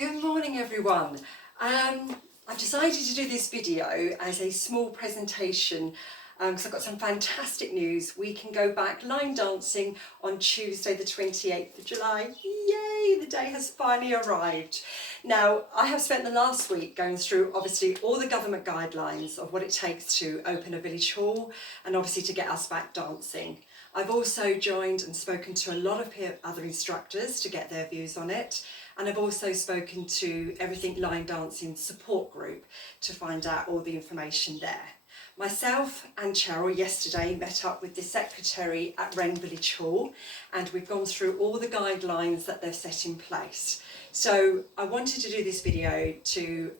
Good morning everyone. I've decided to do this video as a small presentation because I've got some fantastic news. We can go back line dancing on Tuesday the 28th of July. Yay, the day has finally arrived. Now, I have spent the last week going through obviously all the government guidelines of what it takes to open a village hall and obviously to get us back dancing. I've also joined and spoken to a lot of other instructors to get their views on it. And I've also spoken to Everything Line Dancing support group to find out all the information there. Myself and Cheryl yesterday met up with the secretary at Wren Village Hall and we've gone through all the guidelines that they've set in place. So I wanted to do this video to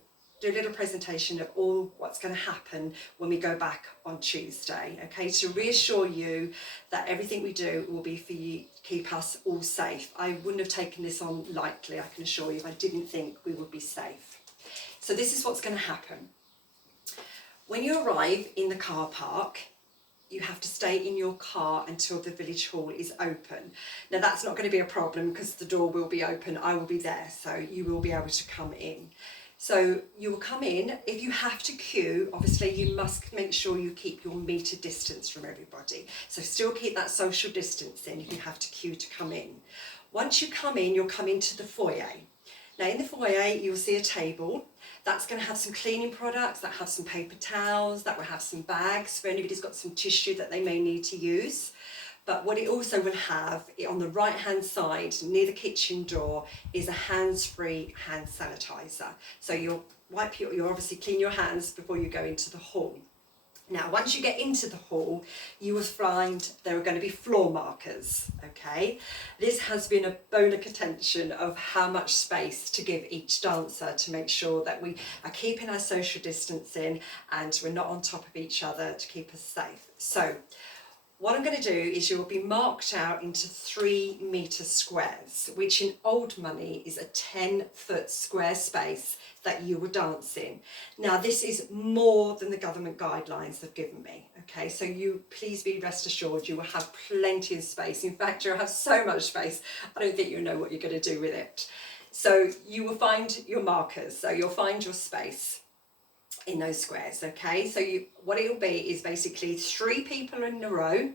do a little presentation of all what's going to happen when we go back on Tuesday, okay, to reassure you that everything we do will be for you, keep us all safe. I wouldn't have taken this on lightly, I can assure you, if I didn't think we would be safe. So this is what's going to happen. When you arrive in the car park, you have to stay in your car until the village hall is open. Now that's not going to be a problem because the door will be open, I will be there, so you will be able to come in. So you will come in. If you have to queue, obviously you must make sure you keep your metre distance from everybody. So still keep that social distancing if you have to queue to come in. Once you come in, you'll come into the foyer. Now in the foyer, you'll see a table. That's going to have some cleaning products, that have some paper towels, that will have some bags for anybody who's got some tissue that they may need to use. But what it also will have, on the right hand side near the kitchen door, is a hands-free hand sanitizer. So you'll obviously clean your hands before you go into the hall. Now once you get into the hall, you will find there are going to be floor markers, okay? This has been a bone of contention of how much space to give each dancer to make sure that we are keeping our social distancing and we're not on top of each other to keep us safe. So what I'm going to do is you'll be marked out into 3 metre squares, which in old money is a 10-foot square space that you will dance in. Now this is more than the government guidelines have given me, okay? So you please be rest assured you will have plenty of space. In fact, you'll have so much space, I don't think you'll know what you're going to do with it. So you will find your markers, so you'll find your space in those squares, okay? So what it will be is basically 3 people in a row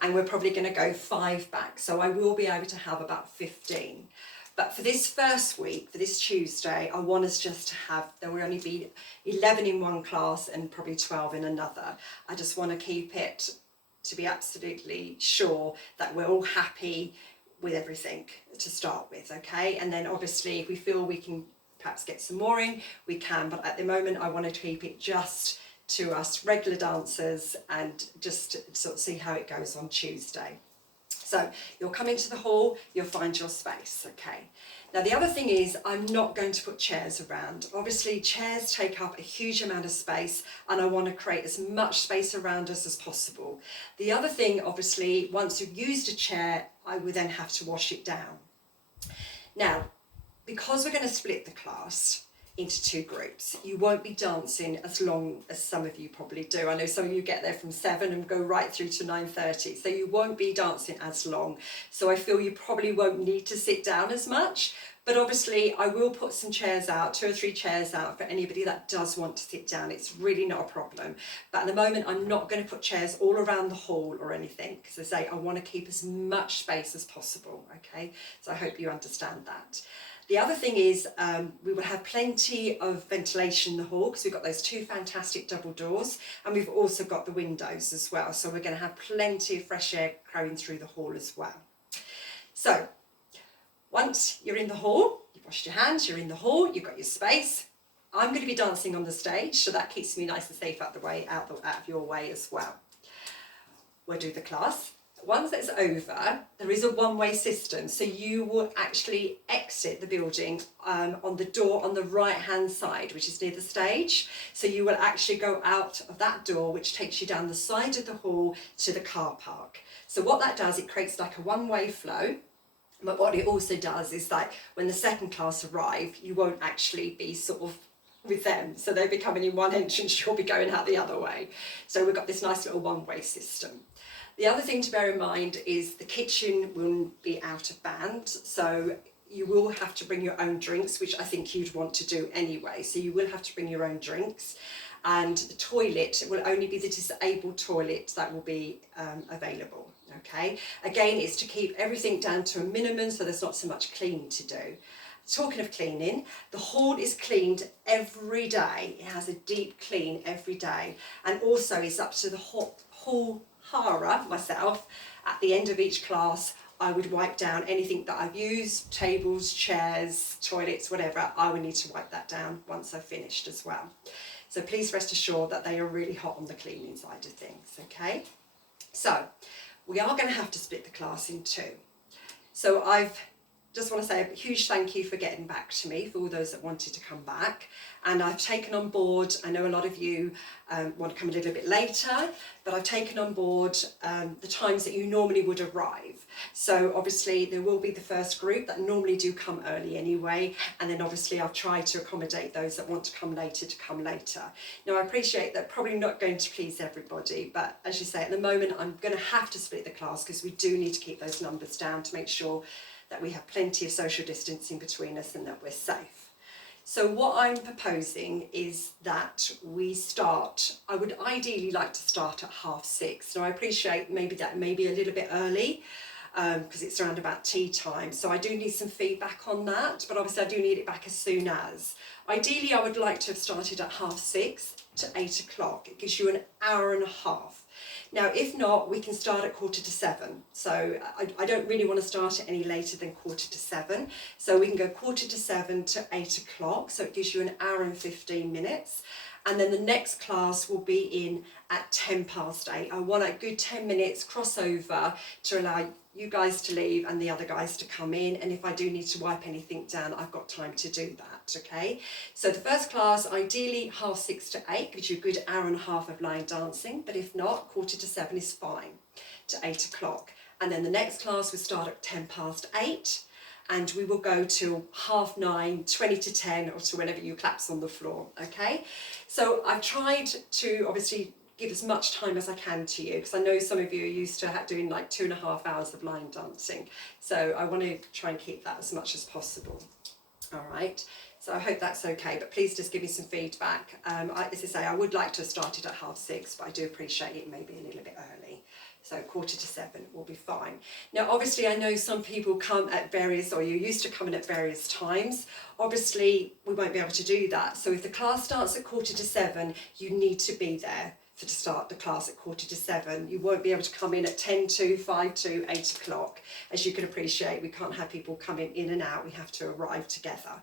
and we're probably going to go 5 back, so I will be able to have about 15. But for this first week, for this Tuesday, I want us just to have, there will only be 11 in one class and probably 12 in another. I just want to keep it to be absolutely sure that we're all happy with everything to start with, okay? And then obviously if we feel we can perhaps get some more in, we can, but at the moment I want to keep it just to us regular dancers and just sort of see how it goes on Tuesday. So you'll come into the hall, you'll find your space, okay? Now the other thing is I'm not going to put chairs around. Obviously chairs take up a huge amount of space and I want to create as much space around us as possible. The other thing, obviously, once you've used a chair, I will then have to wash it down. Now, because we're going to split the class into 2 groups, you won't be dancing as long as some of you probably do. I know some of you get there from 7 and go right through to 9:30, so you won't be dancing as long. So I feel you probably won't need to sit down as much, but obviously I will put some chairs out, 2 or 3 chairs out for anybody that does want to sit down. It's really not a problem. But at the moment I'm not going to put chairs all around the hall or anything, because as I say, I want to keep as much space as possible, okay? So I hope you understand that. The other thing is we will have plenty of ventilation in the hall because we've got those 2 fantastic double doors and we've also got the windows as well. So we're going to have plenty of fresh air going through the hall as well. So once you're in the hall, you've washed your hands, you're in the hall, you've got your space. I'm going to be dancing on the stage, so that keeps me nice and safe out of your way as well. We'll do the class. Once that's over, there is a one-way system, so you will actually exit the building on the door on the right-hand side, which is near the stage. So you will actually go out of that door, which takes you down the side of the hall to the car park. So what that does, it creates like a one-way flow. But what it also does is that when the second class arrive, you won't actually be sort of with them. So they'll be coming in one entrance, you'll be going out the other way. So we've got this nice little one-way system. The other thing to bear in mind is the kitchen will be out of band, so you will have to bring your own drinks, which I think you'd want to do anyway. So you will have to bring your own drinks, and the toilet will only be the disabled toilet that will be available. Okay, again, it's to keep everything down to a minimum so there's not so much cleaning to do. Talking of cleaning, the hall is cleaned every day. It has a deep clean every day, and also it's up to the hall hara, myself, at the end of each class. I would wipe down anything that I've used, tables, chairs, toilets, whatever. I would need to wipe that down once I've finished as well. So please rest assured that they are really hot on the cleaning side of things, okay? So we are going to have to split the class in two. So I've just want to say a huge thank you for getting back to me, for all those that wanted to come back. And I've taken on board, I know a lot of you want to come a little bit later, but I've taken on board the times that you normally would arrive. So obviously there will be the first group that normally do come early anyway, and then obviously I've tried to accommodate those that want to come later to come later. Now I appreciate that probably not going to please everybody, but as you say, at the moment I'm going to have to split the class because we do need to keep those numbers down to make sure that we have plenty of social distancing between us and that we're safe. So what I'm proposing is that we start, I would ideally like to start at 6:30. Now I appreciate maybe that may be a little bit early because it's around about tea time. So I do need some feedback on that, but obviously I do need it back as soon as. Ideally I would like to have started at 6:30 to 8 o'clock. It gives you an hour and a half. Now, if not, we can start at 7:15. So I don't really want to start it any later than 7:15. So we can go 7:15 to 8 o'clock. So it gives you an hour and 15 minutes. And then the next class will be in at 8:10. I want a good 10 minutes crossover to allow you guys to leave and the other guys to come in. And if I do need to wipe anything down, I've got time to do that, okay? So the first class, ideally 6:30 to 8, gives you a good hour and a half of line dancing, but if not, 7:15 is fine, to 8 o'clock. And then the next class will start at 8:10, and we will go till 9:30, 20 to 10, or to whenever you claps on the floor, okay? So I've tried to obviously give as much time as I can to you, because I know some of you are used to doing like 2.5 hours of line dancing. So I want to try and keep that as much as possible. All right, so I hope that's okay, but please just give me some feedback. As I say, I would like to have started at 6:30, but I do appreciate it may be a little bit early. So 6:45 will be fine. Now, obviously, I know some people come at various, or you're used to coming at various times. Obviously, we won't be able to do that. So if the class starts at 6:45, you need to be there to start the class at 6:45. You won't be able to come in at 10 to, 5 to, 8 o'clock. As you can appreciate, we can't have people coming in and out. We have to arrive together.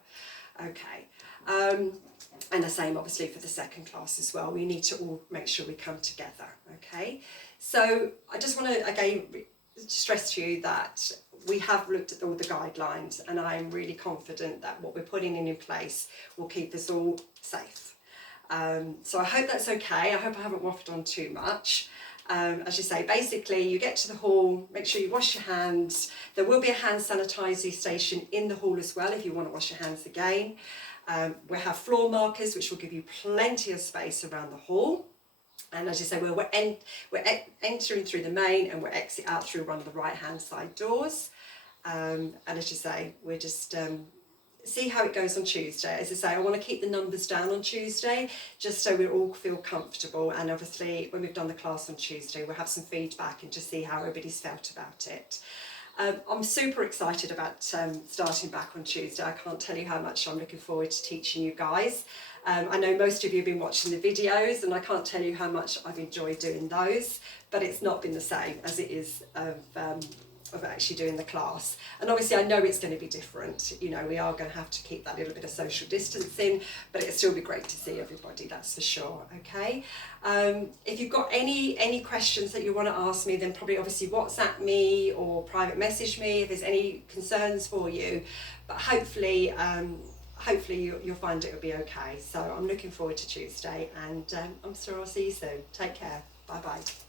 Okay. And the same obviously for the second class as well. We need to all make sure we come together. Okay. So I just want to again stress to you that we have looked at all the guidelines, and I'm really confident that what we're putting in place will keep us all safe. So I hope that's okay. I hope I haven't waffled on too much. As you say, basically you get to the hall, make sure you wash your hands. There will be a hand sanitizer station in the hall as well if you want to wash your hands again. We have floor markers which will give you plenty of space around the hall. And as you say, we're entering through the main and we're exit out through one of the right hand side doors. And as you say, we're just see how it goes on Tuesday. As I say, I want to keep the numbers down on Tuesday just so we all feel comfortable, and obviously when we've done the class on Tuesday we'll have some feedback and just see how everybody's felt about it. I'm super excited about starting back on Tuesday. I can't tell you how much I'm looking forward to teaching you guys. I know most of you have been watching the videos, and I can't tell you how much I've enjoyed doing those, but it's not been the same as it is of actually doing the class. And obviously I know it's going to be different. You know, we are going to have to keep that little bit of social distancing, but it'll still be great to see everybody, that's for sure. Okay. If you've got any questions that you want to ask me, then probably obviously WhatsApp me or private message me if there's any concerns for you. But hopefully you'll find it will be okay. So I'm looking forward to Tuesday, and I'm sure I'll see you soon. Take care. Bye bye.